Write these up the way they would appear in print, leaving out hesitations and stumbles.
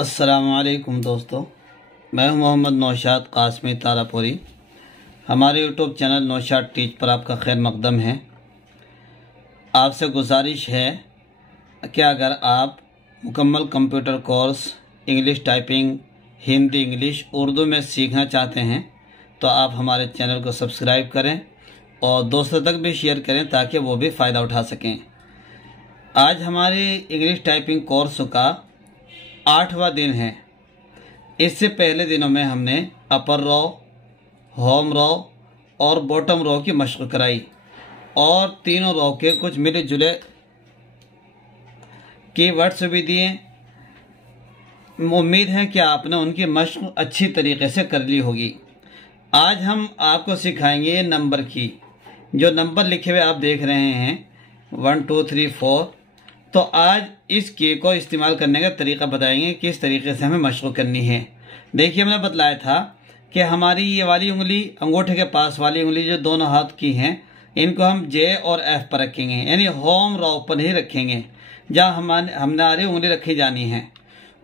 अस्सलामुअलैकुम दोस्तों, मैं हूं मोहम्मद नौशाद कासमी तारापुरी। हमारे यूट्यूब चैनल नौशाद टीच पर आपका खैर मकदम है। आपसे गुजारिश है कि अगर आप मुकम्मल computer course English typing, Hindi, English, Urdu में सीखना चाहते हैं तो आप हमारे चैनल को सब्सक्राइब करें और दोस्तों तक भी शेयर करें ताकि वो भी फ़ायदा उठा सकें। आज हमारे इंग्लिश टाइपिंग कोर्स का 8वां दिन है। इससे पहले दिनों में हमने अपर रो, होम रो और बॉटम रो की मशक कराई और तीनों रो के कुछ मिले जुले कीवर्ड्स भी दिए। उम्मीद है कि आपने उनकी मशक अच्छी तरीके से कर ली होगी। आज हम आपको सिखाएंगे नंबर की, जो नंबर लिखे हुए आप देख रहे हैं 1 2 3 4। तो आज इस की को इस्तेमाल करने का तरीका बताएंगे, किस तरीके से हमें मशक करनी है। देखिए, हमने बतलाया था कि हमारी ये वाली उंगली, अंगूठे के पास वाली उंगली जो दोनों हाथ की हैं, इनको हम जे और एफ पर रखेंगे, यानी होम रो पर ही रखेंगे। जहाँ हमारी उंगली रखी जानी है,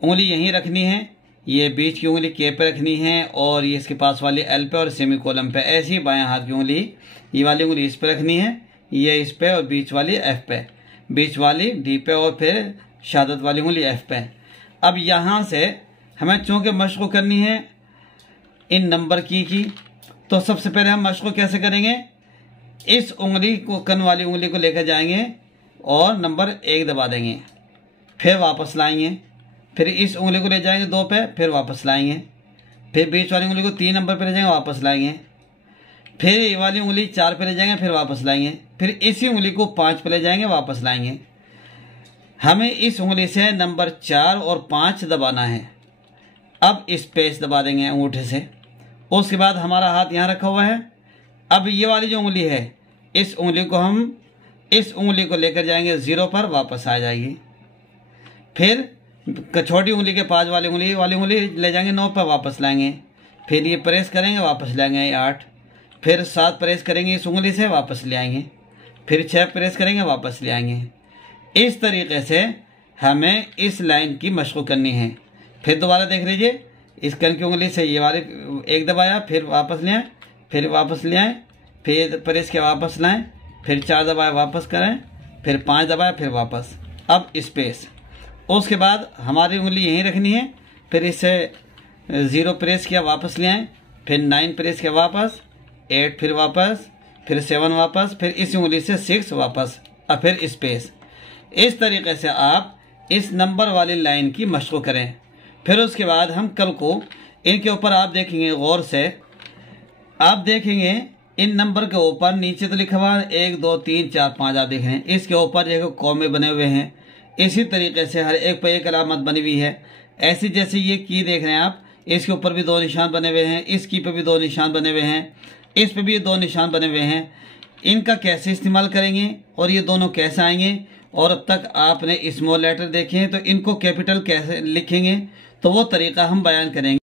उंगली यहीं रखनी है। ये बीच की उंगली के पे रखनी है और ये इसके पास वाली एल पे और सेमी कोलम पे। ऐसी ही बाएं हाथ की उंगली, ये वाली उंगली इस पे रखनी है, ये इस पे, और बीच वाली एफ पे, बीच वाली डी पे और फिर शहादत वाली उंगली एफ पे। अब यहाँ से हमें चूंकि मशक करनी है इन नंबर की, तो सबसे पहले हम मशक कैसे करेंगे। इस उंगली को, कन वाली उंगली को लेकर जाएंगे और नंबर 1 दबा देंगे, फिर वापस लाएंगे। फिर इस उंगली को ले जाएंगे 2 पे, फिर वापस लाएंगे। फिर बीच वाली उंगली को 3 नंबर पे ले जाएंगे, वापस लाएंगे। फिर ये वाली उंगली 4 पे ले जाएंगे, फिर वापस लाएंगे। फिर इसी उंगली को 5 पे ले जाएंगे, वापस लाएंगे। हमें इस उंगली से नंबर 4 और 5 दबाना है। अब स्पेस दबा देंगे अंगूठे से। उसके बाद हमारा हाथ यहाँ रखा हुआ है। अब ये वाली जो उंगली है, इस उंगली को हम इस उंगली को लेकर जाएंगे 0 पर, वापस आ जाएगी। फिर छोटी उंगली के पास वाली उंगली ले जाएंगे 9 पर, वापस लाएंगे। फिर ये प्रेस करेंगे, वापस लाएंगे 8। फिर 7 प्रेस करेंगे इस उंगली से, वापस ले आएंगे। फिर 6 प्रेस करेंगे, वापस ले आएंगे। इस तरीके से हमें इस लाइन की मशक करनी है। फिर दोबारा देख लीजिए, इस कन की उंगली से ये वाले 1 दबाया, फिर वापस ले आए, फिर वापस ले आए, फिर प्रेस के वापस लाएं, फिर 4 दबाया, वापस करें, फिर 5 दबाया, फिर वापस। अब स्पेस। उसके बाद हमारी उंगली यहीं रखनी है। फिर इसे 0 प्रेस किया, वापस ले आए, फिर 9 प्रेस किया, वापस 8, फिर वापस, फिर 7 वापस, फिर इस उंगली से 6 वापस, और फिर स्पेस। इस तरीके से आप इस नंबर वाली लाइन की मशक करें। फिर उसके बाद हम कल को इनके ऊपर आप देखेंगे गौर से, आप देखेंगे इन नंबर के ऊपर नीचे तो लिखा हुआ है 1 2 3 4 5, आप देख रहे हैं। इसके ऊपर देखो कौमे बने हुए हैं। इसी तरीके से हर एक पर एक अलामत बनी हुई है। ऐसी जैसे ये की देख रहे हैं आप, इसके ऊपर भी 2 निशान बने हुए हैं, इस की पे भी 2 निशान बने हुए हैं, इस पे भी 2 निशान बने हुए हैं। इनका कैसे इस्तेमाल करेंगे और ये दोनों कैसे आएंगे, और अब तक आपने स्मॉल लेटर देखे हैं तो इनको कैपिटल कैसे लिखेंगे, तो वो तरीका हम बयान करेंगे।